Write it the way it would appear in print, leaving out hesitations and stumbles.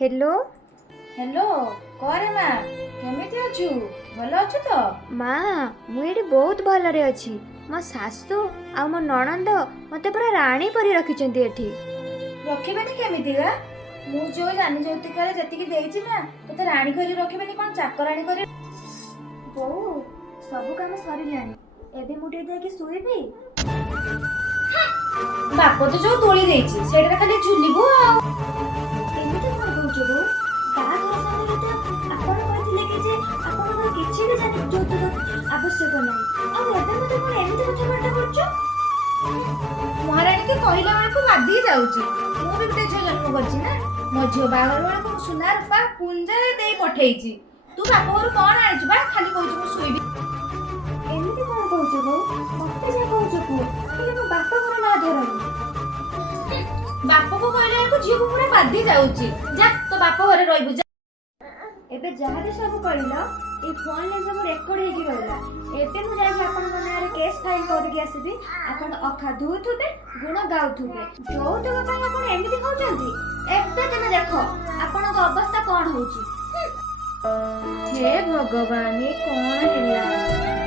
Hello. Hello करे माँ केमिति अछु भल अछु तो माँ मुझे बहुत भलरे अच्छी। मो सासू आ मो नणंद मते पूरा रानी परी रखिचंती एठी। रखिबेनी केमिति गा मु जो जानि जौतिकारे जतिकी देइछि ना तते रानी करी रखिबेनी कोन चाकरानी करी बोऊ सब काम सरिलानी एबे मुटे देकी सुइबी। बाप तो जो तोली देइछि सेडा खाली झुलिबु आ एमिति कोन कहउछ बो बाहाघर समय तो आपण कहथिले कि जे आपनकर किछि भी जानि जौतुक आवश्यक नाही आ एबे मते कोन एमिति कथा बार्ता करछ। महारानी के कहिला बेलको बादी जाउछि मु भी गुटे झियो जन्म करछि ना मो झियो बागर बेलको सुना रूपा पुंजा देई पठेइछि तू बाप घर कोन आनिछु बा खाली कहउछु मु सुइबी एमिति कोन कहउछ बो मते जे कहउछ को हेले मो बापा घर ना धरनी। बाप को कहला बेलको झियो को पूरा बादी जाउछि जा तो बाप घरे रहइबु जा एबे जहाँ भी सब कहिलो ए फोन ले सब रेकॉर्ड हे कि रहला। एबे मु जाई आपन मनारे केस फाइल करके आसीबी आपन अखा धुथुबे गुण गाउथुबे जो तो पई आपन एमिति खाउचंती। एबे तमे देखो आपन को अवस्था कोन होउची। हे भगवान ये कौन है